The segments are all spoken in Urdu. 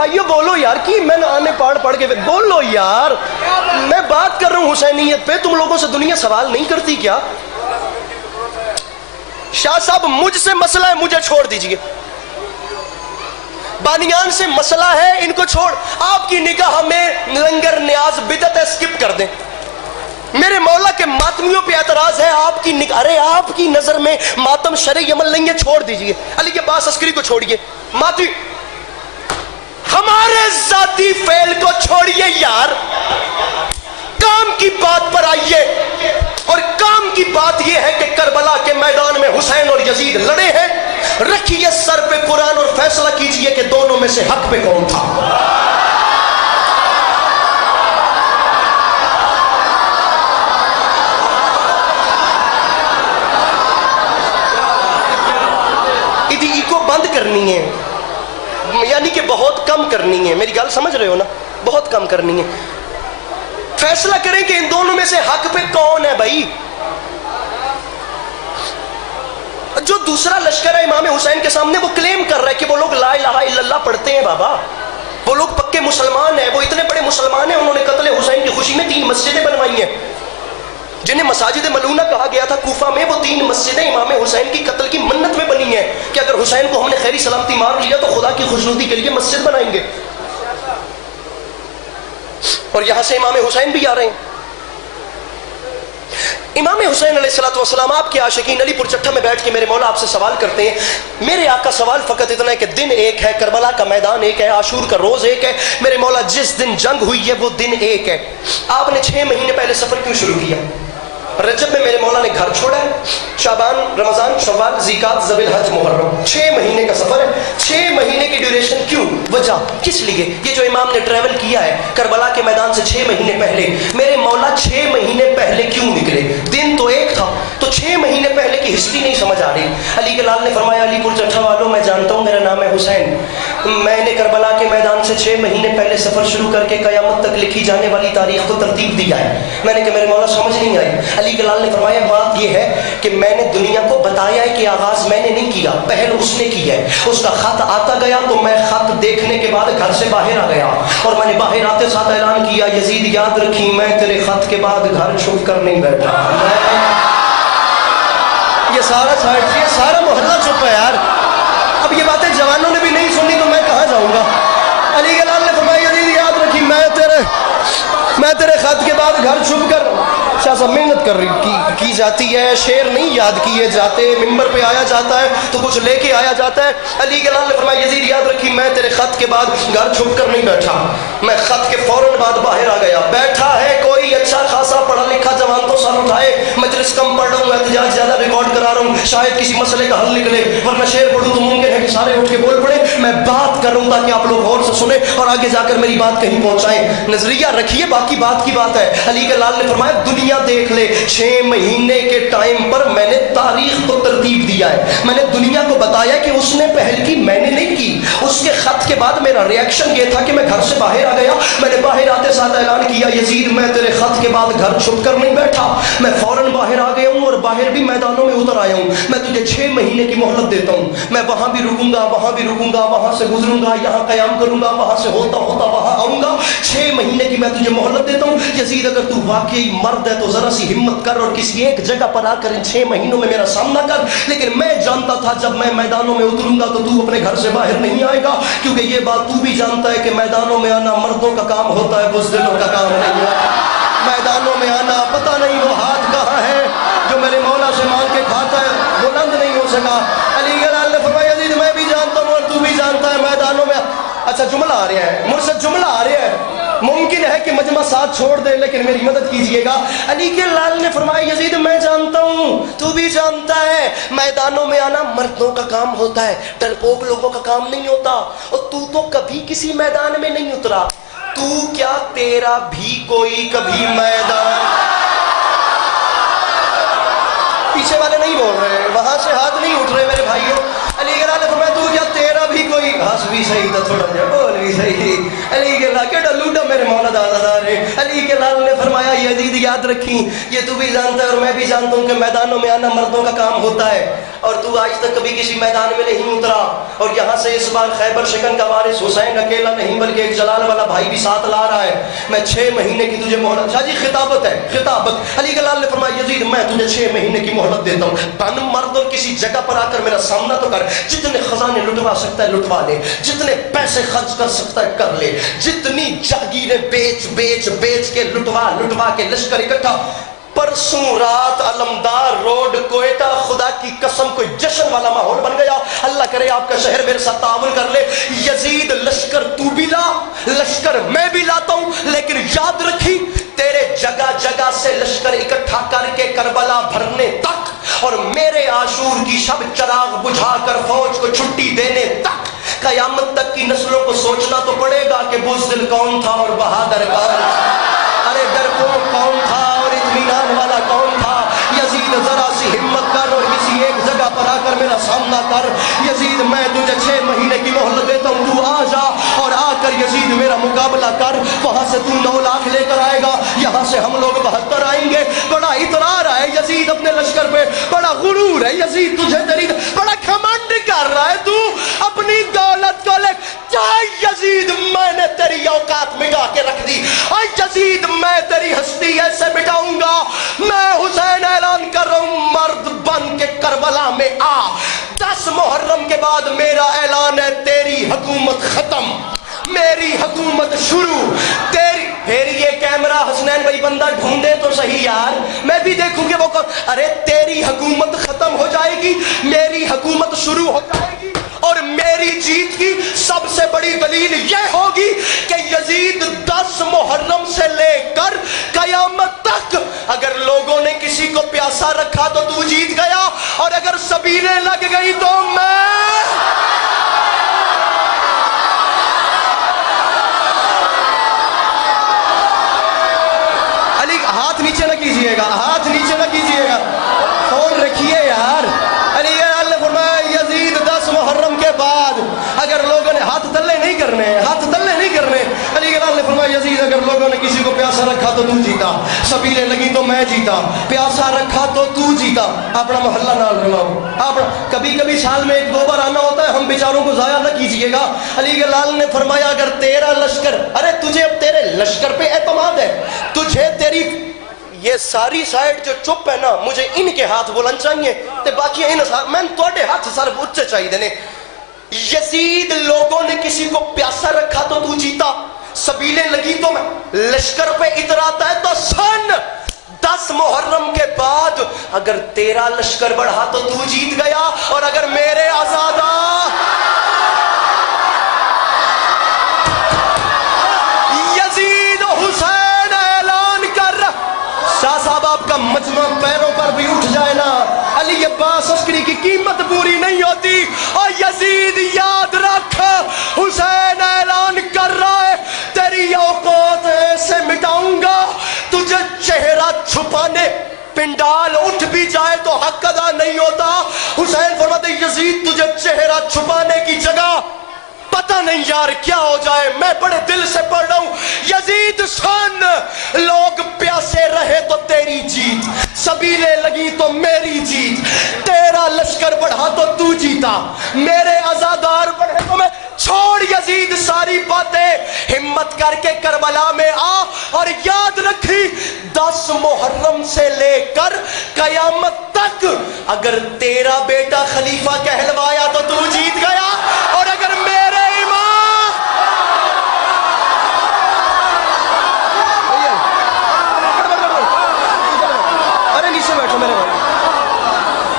بھائیو بولو یار، کی میں آنے پڑھ کے بولو یار، میں بات کر رہا ہوں حسینیت پہ، تم لوگوں سے دنیا سوال نہیں کرتی کیا؟ شاہ صاحب مجھ سے مسئلہ ہے، مجھے چھوڑ دیجئے، بانیان سے مسئلہ ہے، ان کو چھوڑ، آپ کی نگاہ میں لنگر نیاز بدعت ہے، سکپ کر دیں، میرے مولا کے ماتمیوں پہ اعتراض ہے، آپ کی ارے آپ کی نظر میں ماتم شرعی عمل نہیں ہے، چھوڑ دیجئے، علی عباس عسکری کو چھوڑیے، ماتمی ہمارے ذاتی فعل کو چھوڑیے یار، کام کی بات پر آئیے، اور کام کی بات یہ ہے کہ کربلا کے میدان میں حسین اور یزید لڑے ہیں، رکھیے سر پہ قرآن اور فیصلہ کیجئے کہ دونوں میں سے حق پہ کون تھا۔ کو بند کرنی ہے، یعنی کہ بہت کم کرنی ہے، میری گل سمجھ رہے ہو نا، بہت کم کرنی ہے، فیصلہ کریں کہ ان دونوں میں سے حق پہ کون ہے بھائی۔ جو دوسرا لشکر ہے امام حسین کے سامنے، وہ کلیم کر رہا ہے کہ وہ لوگ لا الہ الا اللہ پڑھتے ہیں، بابا وہ لوگ پکے مسلمان ہیں، وہ اتنے بڑے مسلمان ہیں، انہوں نے قتل حسین کی خوشی میں 3 مسجدیں بنوائی ہیں، جنہیں مساجد ملونہ کہا گیا تھا کوفہ میں، وہ 3 مسجدیں امام حسین کی قتل کی منت میں بنی ہیں کہ اگر حسین کو ہم نے خیری سلامتی مار لیا تو خدا کی خوشنودی کے لیے مسجد بنائیں گے، اور یہاں سے امام حسین بھی آ رہے ہیں۔ امام حسین علیہ السلام آپ کے عاشقین علی پور چٹھا میں بیٹھ کے میرے مولا آپ سے سوال کرتے ہیں، میرے آقا سوال فقط اتنا ہے کہ دن ایک ہے، کربلا کا میدان ایک ہے، عاشور کا روز ایک ہے، میرے مولا جس دن جنگ ہوئی ہے وہ دن ایک ہے، آپ نے 6 مہینے پہلے سفر کیوں شروع کیا؟ رجب میں میرے مولا نے گھر چھوڑا ہے، شعبان، رمضان، شوال، ذیقات، ذی الحج، محرم، 6 مہینے کا سفر ہے، 6 مہینے کی ڈیوریشن کیوں؟ وجہ کس لیے؟ یہ جو امام نے ٹریول کیا ہے کربلا کے میدان سے 6 مہینے پہلے، میرے مولا 6 مہینے پہلے کیوں نکلے؟ دن تو ایک تھا، تو 6 مہینے پہلے کی ہسٹری نہیں سمجھ آ رہی۔ علی کے لال نے فرمایا، علی پور چٹھا والوں میں جانتا ہوں، میرا نام ہے حسین، میں نے کربلا کے میدان سے 6 مہینے پہلے سفر شروع کر کے قیامت تک لکھی جانے والی تاریخ کو ترتیب دیا ہے۔ میں نے کہا میرے مولا سمجھ نہیں آئی۔ علی کے لال نے فرمایا بات یہ ہے کہ میں نے دنیا کو بتایا ہے کہ آغاز میں نے نہیں کیا، پہل اس نے کی ہے، اس کا خط آتا گیا تو میں خط دیکھنے کے بعد گھر سے باہر آ گیا، اور میں نے باہر آتے ساتھ اعلان کیا، یزید یاد رکھی میں تیرے خط کے بعد گھر چھپ کر نہیں بیٹھا۔ یہ سارا محلہ چپ ہے یار، اب یہ باتیں جوانوں نے بھی نہیں سنی تو میں کہاں جاؤں گا۔ علی کے لال نے فرمایا یزید یاد رکھی میں تیرے خط کے بعد گھر چھپ کر، شاہ صاحب محنت کی جاتی ہے، شعر نہیں یاد کیے جاتے، ممبر پہ آیا جاتا ہے تو کچھ لے کے آیا جاتا ہے۔ علی کے لال نے فرمایا یزید یاد رکھی میں تیرے خط کے بعد گھر چھپ کر نہیں بیٹھا، میں خط کے فوراً بعد باہر آ گیا، بیٹھا ہے کوئی اچھا خاصا پڑھا لکھا جوان تو سر اٹھائے، مجلس کم پڑھ رہا ہوں، احتجاج زیادہ ریکارڈ کرا رہا ہوں، شاید کسی مسئلے کا حل نکلے، ورنہ شعر پڑھوں تو ممکن ہے کہ سارے اٹھ کے بول پڑے، میں بات کروں تاکہ آپ لوگ غور سے سنیں اور آگے جا کر میری بات کہیں پہنچائیں، نظریہ رکھیے، باقی بات کی بات ہے۔ علی کے لال نے فرمایا دنیا دیکھ لے، 6 مہینے کے ٹائم پر میں نے تاریخ کو ترتیب دیا ہے، میں نے دنیا کو بتایا کہ اس نے پہل کی، میں نے نہیں کی۔ اس کے خط کے بعد میرا ریاکشن یہ تھا کہ میں گھر سے باہر آ گیا، میں نے باہر آتے ساتھ اعلان کیا یزید میں تیرے خط کے بعد گھر چھپ کر نہیں بیٹھا، میں فوراً باہر آ گیا ہوں اور باہر بھی میدانوں میں اتر آیا ہوں، میں تجھے 6 مہینے کی مہلت دیتا ہوں، میں وہاں بھی رکوں گا، وہاں بھی رکوں گا، وہاں سے گزروں گا، یہاں قیام کروں گا، وہاں سے ہوتا ہوتا وہاں آؤں گا، 6 مہینے کی میں تجھے مہلت دیتا ہوں۔ یزید اگر تو واقعی مرد ہے تو ذرا سی ہمت کر اور کسی ایک جگہ پر آ کر ان 6 مہینوں میں میرا سامنا کر، لیکن میں جانتا تھا جب میں میدانوں میں اتروں گا تو تو اپنے گھر سے باہر نہیں آئے گا، کیونکہ یہ بات تو بھی جانتا ہے کہ میدانوں میں آنا مردوں کا کام ہوتا ہے، بزدلوں کا کام نہیں ہے۔ میدانوں میں آنا پتہ نہیں وہ ہاتھ کہاں ہے جو میرے مولا سے مانگ کے کھاتا ہے، بلند نہیں ہو سکا۔ علی گلال نے فرمایا یزید میں بھی جانتا ہوں اور تو بھی جانتا ہے میدانوں میں، اچھا جملہ آ رہا ہے مرشد، جملہ آ رہا ہے، ممکن ہے کہ مجمع ساتھ چھوڑ دے لیکن میری مدد کیجئے گا۔ علی کے لال نے فرمایا یزید میں جانتا ہوں تو بھی جانتا ہے میدانوں میں آنا مردوں کا کام ہوتا ہے، ڈرپوک لوگوں کا کام نہیں ہوتا، اور تو کبھی کسی میدان میں نہیں اترا، تو کیا تیرا بھی کوئی کبھی میدان، پیچھے والے نہیں بول رہے، وہاں سے ہاتھ نہیں اٹھ رہے میرے بھائیوں۔ علی کے لال نے فرمایا تو کیا تیرا بھی کوئی ہس بھی صحیح تھا تھوڑا جا بول بھی صحیح. علی کے لال کیڑا لوڈا میرے مولا دادار ہے. علی کے لال نے فرمایا یزید یاد رکھی یہ تو بھی جانتا ہے اور میں بھی جانتا ہوں کہ میدانوں میں آنا مردوں کا کام ہوتا ہے اور تو آج تک کبھی کسی میدان میں نہیں اترا اور یہاں سے اس بار خیبر شکن کا وارث حسین اکیلا نہیں بلکہ ایک جلال والا بھائی بھی ساتھ لا رہا ہے. میں 6 مہینے کی تجھے مہلت. شاہ جی خطابت ہے خطابت. علی کے لال نے فرمایا یزید میں تجھے 6 مہینے کی مہلت دیتا ہوں. بن مرد اور کسی جگہ پر آ کر میرا سامنا تو کر. جتنے خزانے لٹوا سکتا ہے لٹوا لے, جتنے پیسے خرچ کر سکتا ہے کر لے, جتنی جاگیریں بیچ کے لٹوا کے لشکر اکٹھا. پرسوں رات علمدار روڈ کوئٹہ خدا کی قسم کوئی جشن والا ماحول بن گیا. اللہ کرے آپ کا شہر میرے ساتھ تعاون کر لے. یزید لشکر تو بھی لا, لشکر میں بھی لاتا ہوں, لیکن یاد رکھی تیرے جگہ جگہ سے لشکر اکٹھا کر کے کربلا بھرنے تک اور میرے عاشور کی شب چراغ بجھا کر فوج کو چھٹی دینے تک قیامت تک کی نسلوں کو سوچنا تو پڑے گا کہ بزدل کون تھا اور بہادر کون تھا. ارے ڈرپوک کون تھا اور اطمینان والا کون تھا. یزید ذرا سی ہمت کر اور کسی ایک جگہ پر آ کر میرا سامنا کر. یزید میں تجھے 6 مہینے کی مہلت دیتا ہوں, تو آ جا اور آ کر یزید میرا مقابلہ کر. وہاں سے تو 9 لاکھ لے کر آئے گا, یہاں سے ہم لوگ 72 آئیں گے. بڑا اطرار ہے یزید اپنے لشکر پہ, بڑا غرور ہے یزید تجھے تیری, بڑا گھمنڈ کر رہا ہے تو اپنی دولت کو لے. یزید میں نے تیری اوقات مٹا کے رکھ دی, اور یزید میں تیری ہستی ایسے مٹاؤں گا. میں حسین اعلان کر رہا ہوں مرد بن کے کربلا میں آ. 10 محرم کے بعد میرا اعلان ہے تیری حکومت ختم, میری حکومت شروع. تیری پھر یہ کیمرہ حسنین بھائی بندہ ڈھونڈے تو صحیح یار, میں بھی دیکھوں گے وہ کون. ارے تیری حکومت ختم ہو جائے گی, میری حکومت شروع ہو جائے گی. اور میری جیت کی سب سے بڑی دلیل یہ ہوگی کہ یزید 10 محرم سے لے کر قیامت تک اگر لوگوں نے کسی کو پیاسا رکھا تو تو جیت گیا, اور اگر سبیلیں لگ گئی تو میں. علی ہاتھ نیچے نہ کیجئے گا, ہاتھ نیچے نہ کیجئے گا, فون رکھیے یار. علی نے فرمایا یزید 10 محرم کے بعد اگر لوگوں نے ہاتھ تلے نہیں کرنے, ہاتھ تلے نہیں کرنے. علی نے فرمایا یزید اگر لوگوں نے کسی کو پیاسا رکھا تو جیتا, سبیلیں لگی تو میں جیتا, پیاسا رکھا تو جیتا. اپنا محلہ نال رلاؤ. کبھی کبھی سال میں 1-2 بار آنا ہوتا ہے, ہم بیچاروں کو ضائع نہ کیجئے گا. علی کے لال نے فرمایا اگر تیرا لشکر, ارے تجھے اب تیرے لشکر پہ اعتماد ہے, تجھے تیری یہ ساری سائڈ جو چپ ہے نا, مجھے ان کے ہاتھ بلند چاہیے تے باقی ان میں توڑے ہاتھ سر اچھے چاہیے دینے. یزید لوگوں نے کسی کو پیاسا رکھا تو جیتا, سبیلیں لگی تو میں لشکر پہ اتراتا ہے. تو سن 10 محرم کے بعد اگر تیرا لشکر بڑھا تو جیت گیا, اور اگر میرے آزادہ یزید حسین اعلان کر. شاہ صاحب آپ کا مجمع پیروں پر بھی اٹھ جائے نا, علی عباس عسکری کی قیمت پوری نہیں ہوتی. اور یزید یاد رکھ حسین اعلان کر رہا ہے تیری اوقات ایسے مٹاؤں گا, تجھے چہرہ چھپانے پنڈال اٹھ بھی جائے تو حق ادا نہیں ہوتا. حسین فرماتے یزید تجھے چہرہ چھپانے کی جگہ پتہ نہیں یار کیا ہو جائے, میں بڑے دل سے پڑھ رہا ہوں. یزید سن, لوگ پیاسے رہے تو تیری جیت, سبیلیں لگی تو میری جیت, تیرا لشکر بڑھا تو جیتا, میرے عزادار بڑھے تو میں. چھوڑ یزید ساری باتیں, ہمت کر کے کربلا میں آ, اور یاد رکھی 10 محرم سے لے کر قیامت تک اگر تیرا بیٹا خلیفہ کہلوایا تو جیت گیا, اور اگر میرے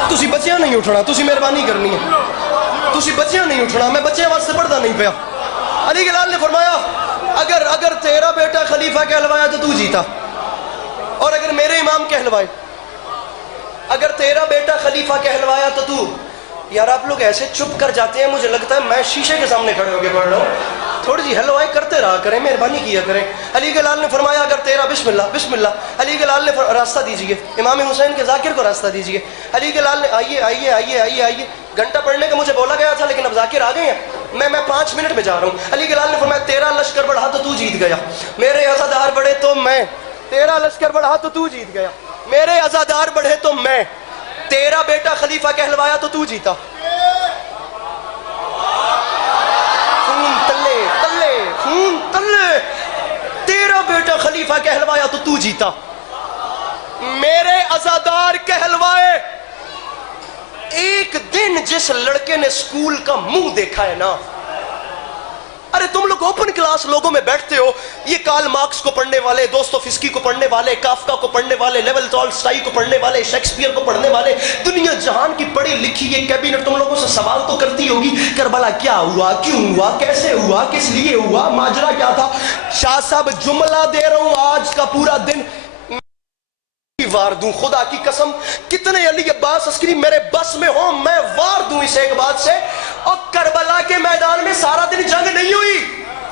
تسی بچیاں نہیں اٹھنا, تسی مہربانی کرنی ہے, تسی بچیاں نہیں اٹھنا, میں بچیاں واسطے پڑھتا نہیں پیا. علی کے لال نے فرمایا اگر تیرا بیٹا خلیفہ کہلوایا تو جیتا, اور اگر میرے امام کہلوائے, اگر تیرا بیٹا خلیفہ کہلوایا تو یار آپ لوگ ایسے چپ کر جاتے ہیں, مجھے لگتا ہے میں شیشے کے سامنے کھڑے ہو کے پڑھ رہا ہوں. تھوڑی سی ہیلو آئی کرتے رہا کریں, مہربانی کیا کریں. علی کے لال نے فرمایا اگر تیرا بسم اللہ بسم اللہ. علی کے لال نے راستہ دیجیے, امام حسین کے ذاکر کو راستہ دیجیے. علی کے لال نے آئیے آئیے آئیے آئیے آئیے, گھنٹہ پڑھنے کا مجھے بولا گیا تھا لیکن اب ذاکر آ گئے ہیں, میں 5 منٹ میں جا رہا ہوں. علی گلال نے فرمایا تیرا لشکر بڑھا تو تو جیت گیا, میرے عزادار بڑھے تو میں. تیرا لشکر بڑھا تو تو جیت گیا, میرے عزادار بڑھے تو میں. تیرا بیٹا خلیفہ کہلوایا تو تو جیتا. خون تلے تلے خون تلے. تیرا بیٹا خلیفہ کہلوایا تو تو جیتا, میرے عزادار کہلوائے. ایک دن جس لڑکے نے اسکول کا منہ دیکھا ہے نا, ارے تم لوگ اوپن کلاس لوگوں میں بیٹھتے ہو, یہ کارل مارکس کو پڑھنے والے, دوستوفسکی کو پڑھنے والے, کافکا کو پڑھنے والے, لیو ٹالسٹائی کو پڑھنے والے, شیکسپیئر کو پڑھنے والے, دنیا جہان کی پڑھی لکھی یہ کیبنٹ تم لوگوں سے سوال تو کرتی ہوگی, کربلا کیا ہوا, کیوں ہوا, کیسے ہوا, کس لیے ہوا, ماجرا کیا تھا. شاہ صاحب جملہ دے رہا ہوں, آج کا پورا دن وار دوں, خدا کی قسم کتنے علی عباس عسکری میرے بس میں ہوں میں وار دوں اس ایک بات سے. اور کربلا کے میدان میں سارا دن جنگ نہیں ہوئی,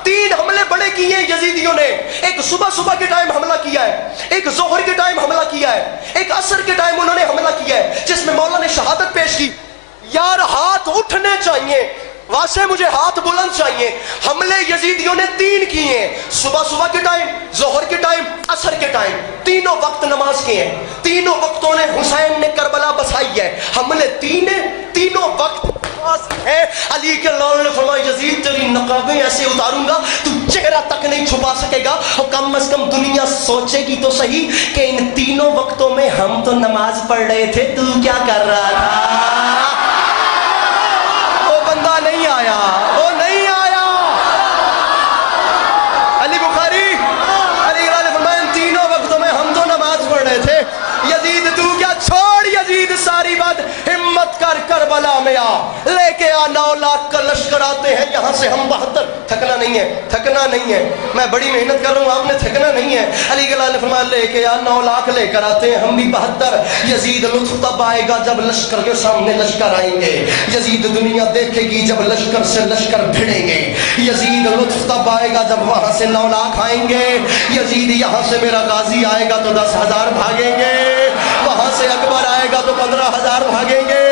3 حملے بڑے کیے ہیں یزیدیوں نے. ایک صبح کے ٹائم حملہ کیا ہے, ایک ظہر کے ٹائم حملہ کیا ہے, ایک عصر کے ٹائم انہوں نے حملہ کیا ہے جس میں مولا نے شہادت پیش کی. یار ہاتھ اٹھنے چاہیے, واسے مجھے ہاتھ بلند چاہیے. حملے یزیدیوں نے 3 کیے ہیں, صبح کے ٹائم, ظہر کے ٹائم, عصر کے ٹائم, تینوں وقت نماز کے ہیں. تینوں وقتوں نے حسین نے کربلا بسائی ہے. حملے تینوں وقت نماز ہے. علی کے لال نے فرمایا یزید تیری نقابیں ایسے اتاروں گا تو چہرہ تک نہیں چھپا سکے گا, اور کم از کم دنیا سوچے گی تو صحیح کہ ان تینوں وقتوں میں ہم تو نماز پڑھ رہے تھے, تو کیا کر رہا تھا. نہیں آیا, وہ نہیں آیا. علی بخاری علی گلال نے فرمایا ان تینوں وقتوں میں ہم تو نماز پڑھ رہے تھے. یزید تو کیا چھوڑ, یزید ساری بات, ہمت کر کربلا میں آ, لے کے آ 9 لاکھ کا لشکر آتے ہیں یہاں سے ہم 72. تھکنا نہیں ہے, تھکنا نہیں ہے, میں بڑی محنت کر رہا ہوں, آپ نے تھکنا نہیں ہے. علی گلال نے فرمایا لے کے آ 9 لاکھ لے کر آتے ہیں ہم بھی 72. یزید لطف تب آئے گا جب لشکر کے سامنے لشکر آئیں گے, یزید دنیا دیکھے گی جب لشکر سے لشکر بھڑیں گے. یزید لطف تب آئے گا جب وہاں سے 9 لاکھ آئیں گے. یزید یہاں سے میرا غازی آئے گا تو 10,000 بھاگیں گے, وہاں سے اکبر آئے گا تو 15,000 بھاگیں گے,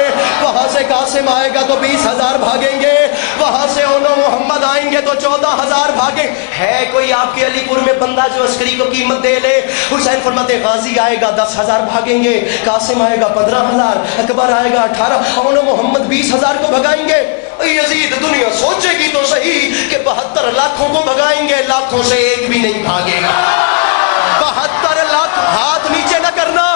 وہاں سے قاسم آئے گا تو 20,000 بھاگیں گے, وہاں سے اونو محمد آئیں گے تو 14,000 بھاگیں. ہے کوئی آپ کے علی پور میں بندہ جو عسکری کو قیمت دے لے؟ حسین فرماتے غازی آئے گا 10,000 بھاگیں گے, قاسم آئے گا 15,000, اکبر آئے گا 18, اونو محمد 20,000 کو بھگائیں گے. یزید دنیا سوچے گی تو صحیح کہ 72 لاکھوں کو بھگائیں گے, لاکھوں سے ایک بھی نہیں بھاگے گا. 72 لاکھ. ہاتھ نیچے نہ کرنا,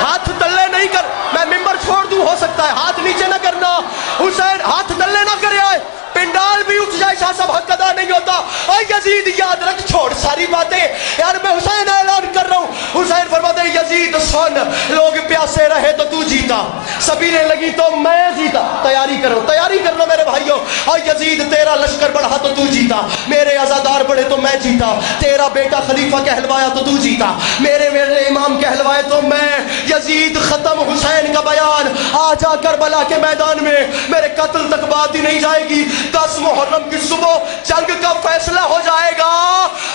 ہاتھ تلے نہیں کر, میں ممبر چھوڑ دوں ہو سکتا ہے, ہاتھ نیچے نہ کرنا. حسین ہاتھ تلے نہ کرے, آئے پنڈال بھی اٹھ جائے, شاہ صاحب حق ادا نہیں ہوتا. اور یزید یاد رکھ, چھوڑ ساری باتیں, یار میں حسین اعلان کر رہا ہوں. حسین فرماتے ہیں یزید سن, لوگ پیاسے رہے تو تو جیتا, سبیلیں لگی تو میں جیتا. تیاری کرو, تیاری کر لو میرے بھائیوں. اور یزید تیرا لشکر بڑھا تو تو جیتا, میرے عزادار بڑھے تو میں جیتا, تیرا بیٹا خلیفہ کہلوایا تو تو جیتا, میرے امام کہلوائے تو میں. یزید ختم حسین کا بیان, آ جا کربلا کے میدان میں, میرے قتل تک بات ہی نہیں جائے گی. 10 محرم کی صبح جنگ کا فیصلہ ہو جائے گا.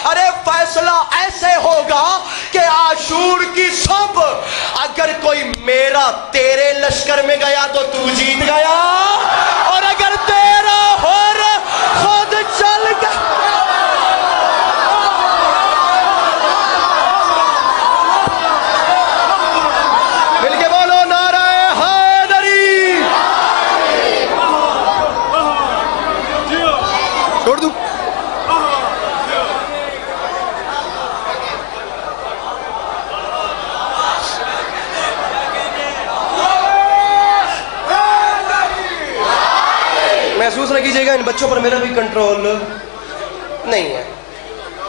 ارے فیصلہ ایسے ہوگا کہ عاشور کی صبح اگر کوئی میرا تیرے لشکر میں گیا تو تو جیت گیا, اور اگر تیرا ہور خود چل گیا. مل کے بولو نعرہ حیدری. چھوڑ دوں. محسوس نہ کیجیے گا ان بچوں پر میرا بھی کنٹرول نہیں ہے,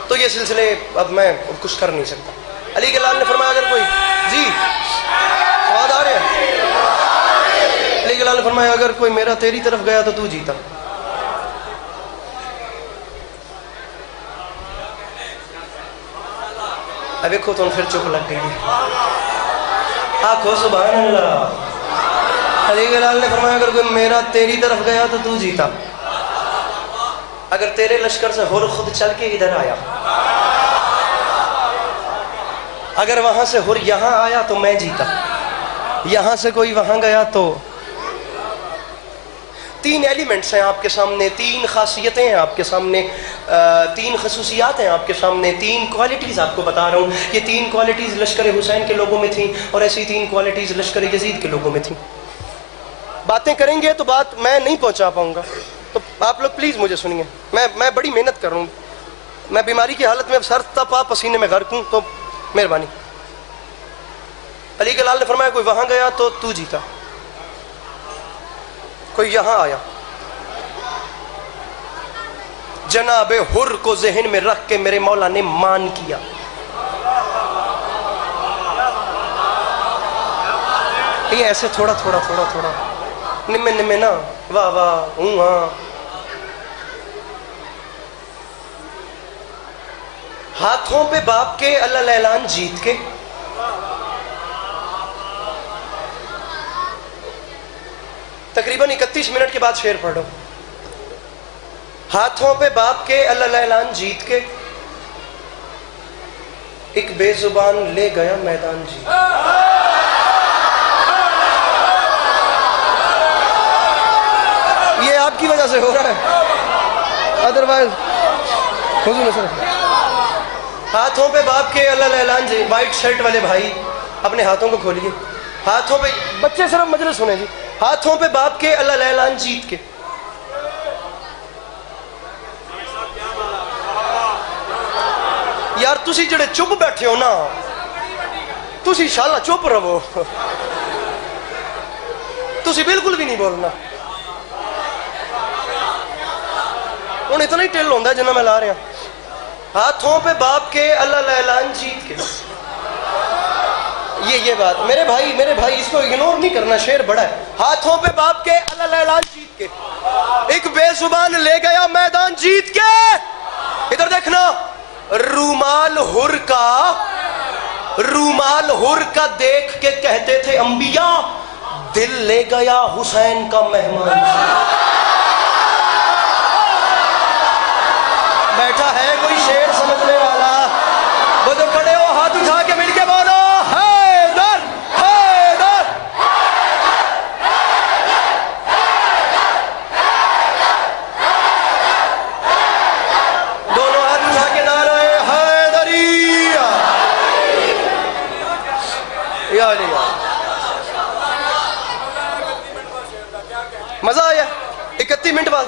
تو یہ سلسلے اب میں کچھ کر نہیں سکتا. علی کے لال نے فرمایا اگر کوئی, جی سواد آ رہے ہیں, علی کے لال نے فرمایا اگر کوئی میرا تیری طرف گیا تو جیتا. اب دیکھو تو پھر چپ لگ گئی, آخو سبحان اللہ. علی کے لال نے فرمایا اگر کوئی میرا تیری طرف گیا تو تو جیتا, اگر تیرے لشکر سے ہر خود چل کے ادھر آیا, اگر وہاں سے ہر یہاں آیا تو میں جیتا, یہاں سے کوئی وہاں گیا تو تین ایلیمنٹس ہیں آپ کے سامنے، تین خاصیتیں ہیں آپ کے سامنے، تین خصوصیات ہیں آپ کے سامنے، تین کوالٹیز آپ کو بتا رہا ہوں. یہ تین کوالٹیز لشکر حسین کے لوگوں میں تھیں اور ایسی تین کوالٹیز لشکر یزید کے لوگوں میں تھیں. باتیں کریں گے تو بات میں نہیں پہنچا پاؤں گا، تو آپ لوگ پلیز مجھے سنیے. میں بڑی محنت کر رہا ہوں، میں بیماری کی حالت میں اب سر تپا پسینے میں غرق ہوں، تو مہربانی. علی کے لال نے فرمایا کوئی وہاں گیا تو جیتا، کوئی یہاں آیا. جناب حر کو ذہن میں رکھ کے میرے مولا نے مان کیا. یہ ایسے تھوڑا نمے نمے نا، واہ واہ ہوں ہاں. ہاتھوں پہ باپ کے اللہ اعلان جیت کے، تقریباً 31 منٹ کے بعد شعر پڑھو. ہاتھوں پہ باپ کے اللہ اعلان جیت کے، ایک بے زبان لے گیا میدان جیت. یہ آپ کی وجہ سے ہو رہا ہے، ادروائز حضور نصر. ہاتھوں پہ باپ کے اللہ اعلان جی. وائٹ شرٹ والے بھائی اپنے ہاتھوں کو کھولیے. ہاتھوں پہ، بچے صرف مجلس سنیں جی. ہاتھوں پہ باپ کے اللہ اعلان جیت کے، یار تسی جڑے چپ بیٹھے ہو نا، تسی شالا چپ رہو، تسی بالکل بھی نہیں بولنا. ہوں اتنا ہی ٹل ہوتا ہے جنہ میں لا رہا. ہاتھوں پہ باپ کے اللہ اعلان جیت کے، یہ بات میرے بھائی اس کو اگنور نہیں کرنا، شعر بڑا ہے. ہاتھوں پہ باپ کے اللہ اعلان جیت کے، ایک بے زبان لے گیا میدان جیت کے. ادھر دیکھنا، رومال ہر کا دیکھ کے کہتے تھے انبیاء، دل لے گیا حسین کا مہمان. بیٹھا ہے کوئی شعر سمجھنے والا؟ وہ جو کھڑے ہو ہاتھ اٹھا کے مل کے بولو حیدر حیدر. دونوں ہاتھ اٹھا کے نعرہ حیدری. یا علی، مزہ آیا. 31 منٹ بعد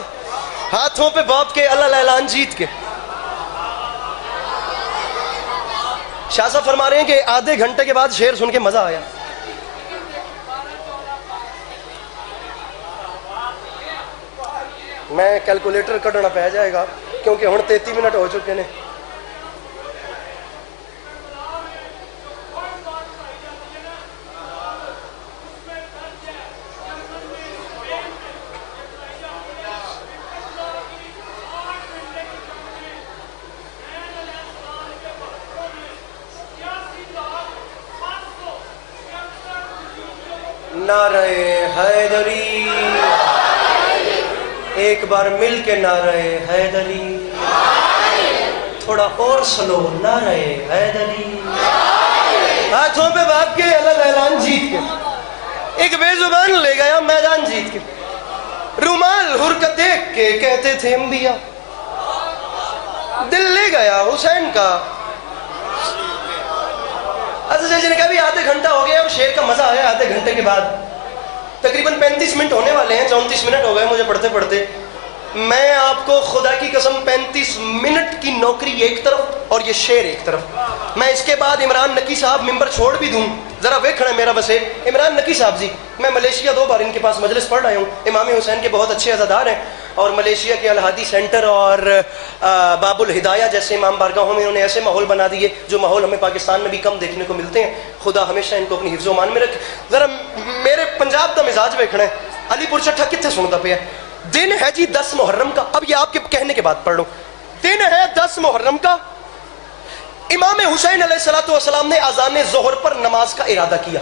ہاتھوں پہ باپ کے اللہ اعلان جیت کے. شاہ صاحب فرما رہے ہیں کہ آدھے گھنٹے کے بعد شعر سن کے مزہ آیا. میں کیلکولیٹر کٹنا پہ جائے گا کیونکہ ہن 33 منٹ ہو چکے نے. نعرہ حیدری، ایک بار مل کے نعرہ حیدری، تھوڑا اور سلو، نعرہ حیدری. ہاتھوں پہ باپ کے اللہ اعلان جیت کے، ایک بے زبان لے گیا میدان جیت کے. رومال ہر کا دیکھ کے کہتے تھے انبیاء، دل لے گیا حسین کا. جی نے کہا بھی آدھے گھنٹہ ہو گیا اور شعر کا مزہ آیا. آدھے گھنٹے کے بعد تقریباً 35 منٹ ہونے والے ہیں، 34 منٹ ہو گئے مجھے پڑھتے پڑھتے. میں آپ کو خدا کی قسم 35 منٹ کی نوکری ایک طرف اور یہ شعر ایک طرف. میں اس کے بعد عمران نقی صاحب ممبر چھوڑ بھی دوں، ذرا ویکھنا ہے میرا بسے. عمران نقی صاحب جی، میں ملیشیا 2 بار ان کے پاس مجلس پڑھ رہا ہوں. امام حسین کے بہت اچھے عزادار ہیں اور ملیشیا کے الہادی سینٹر اور باب الہدایہ جیسے امام بارگاہوں میں انہوں نے ایسے ماحول بنا دیے جو ماحول ہمیں پاکستان میں بھی کم دیکھنے کو ملتے ہیں. خدا ہمیشہ ان کو اپنی حفظ و امان میں رکھے. ذرا میرے پنجاب دا مزاج ویکھنا ہے. علی پور چٹھا کتنے سنتا پیا؟ دن ہے جی 10 محرم کا. اب یہ آپ کے کہنے کے بعد پڑھ لو. دن ہے 10 محرم کا، امام حسین علیہ السلام نے اذان ظہر پر نماز کا ارادہ کیا.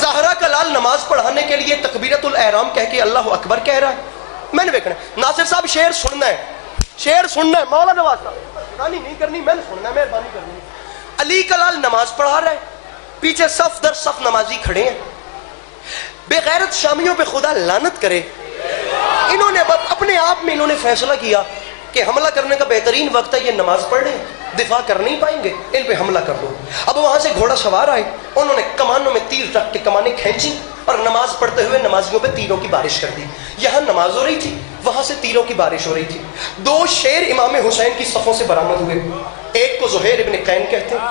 زہرا کا لال نماز پڑھانے کے لیے تکبیرۃ الاحرام کہہ کے اللہ اکبر کہہ رہا ہے. میں نے دیکھنا ہے ناصر صاحب، شعر سننا ہے، شعر سننا ہے. مولا نواز صاحب گانی نہیں کرنی، میں نے سننا ہے، مہربانی کرنی. علی کا لال نماز پڑھا رہا ہے، پیچھے صف در صف نمازی کھڑے ہیں. بے غیرت شامیوں پہ خدا لعنت کرے. انہوں نے اپنے آپ میں انہوں نے فیصلہ کیا کہ حملہ کرنے کا بہترین وقت ہے، یہ نماز پڑھ رہے ہیں، دفاع کر نہیں پائیں گے، ان پہ حملہ کر دو۔ اب وہاں سے گھوڑا سوار آئے، انہوں نے کمانوں میں تیر رکھ کے کمانیں کھینچی اور نماز پڑھتے ہوئے نمازیوں پہ تیروں کی بارش کر دی۔ یہاں نماز ہو رہی تھی، وہاں سے تیروں کی بارش ہو رہی تھی۔ دو شیر امام حسین کی صفوں سے برآمد ہوئے، ایک کو زہیر ابن قین کہتے ہیں۔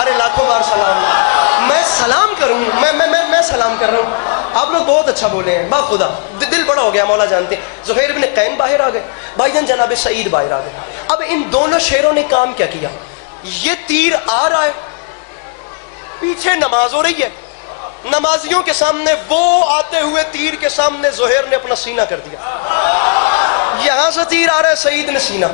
ارے لاکھوں بار سلام، میں سلام کروں، میں سلام کر رہا ہوں، آپ لوگ بہت اچھا بولے ہیں، با خدا دل بڑا ہو گیا، مولا جانتے ہیں۔ زہیر ابن قین باہر آ گئے، بھائی جان جناب سعید باہر آ گئے۔ اب ان دونوں شیروں نے کام کیا کیا؟ یہ تیر آ رہا ہے، پیچھے نماز ہو رہی ہے، نمازیوں کے سامنے وہ آتے ہوئے تیر کے سامنے زہیر نے اپنا سینہ کر دیا۔ یہاں سے تیر آ رہا ہے، سعید نے سینہ،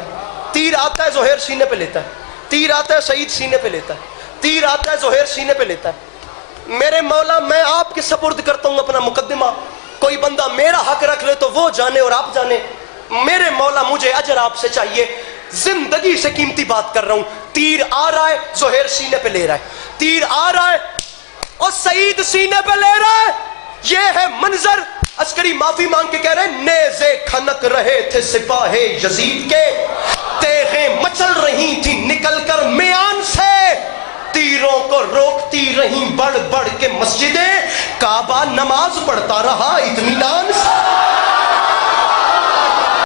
تیر آتا ہے زہیر سینے پہ لیتا ہے، تیر آتا ہے سعید سینے پہ لیتا ہے، تیر آتا ہے زہیر سینے پہ لیتا ہے۔ میرے مولا میں آپ کے سپرد کرتا ہوں اپنا مقدمہ، کوئی بندہ میرا حق رکھ لے تو وہ جانے اور آپ جانے۔ میرے مولا مجھے اجر آپ سے چاہیے، زندگی سے قیمتی بات کر رہا ہوں۔ تیر آ رہا ہے، زہیر سینے پہ لے رہا ہے، تیر آ رہا ہے اور سعید سینے پہ لے رہا ہے۔ یہ ہے منظر۔ عسکری معافی مانگ کے کہہ رہے ہیں، نیزے کھنک رہے تھے سپاہ یزید کے، تیغیں مچل رہی تھی نکل کر میان سے، تیروں کو روکتی رہیں بڑھ بڑھ کے مسجدیں، کعبہ نماز پڑھتا رہا اطمینان سے۔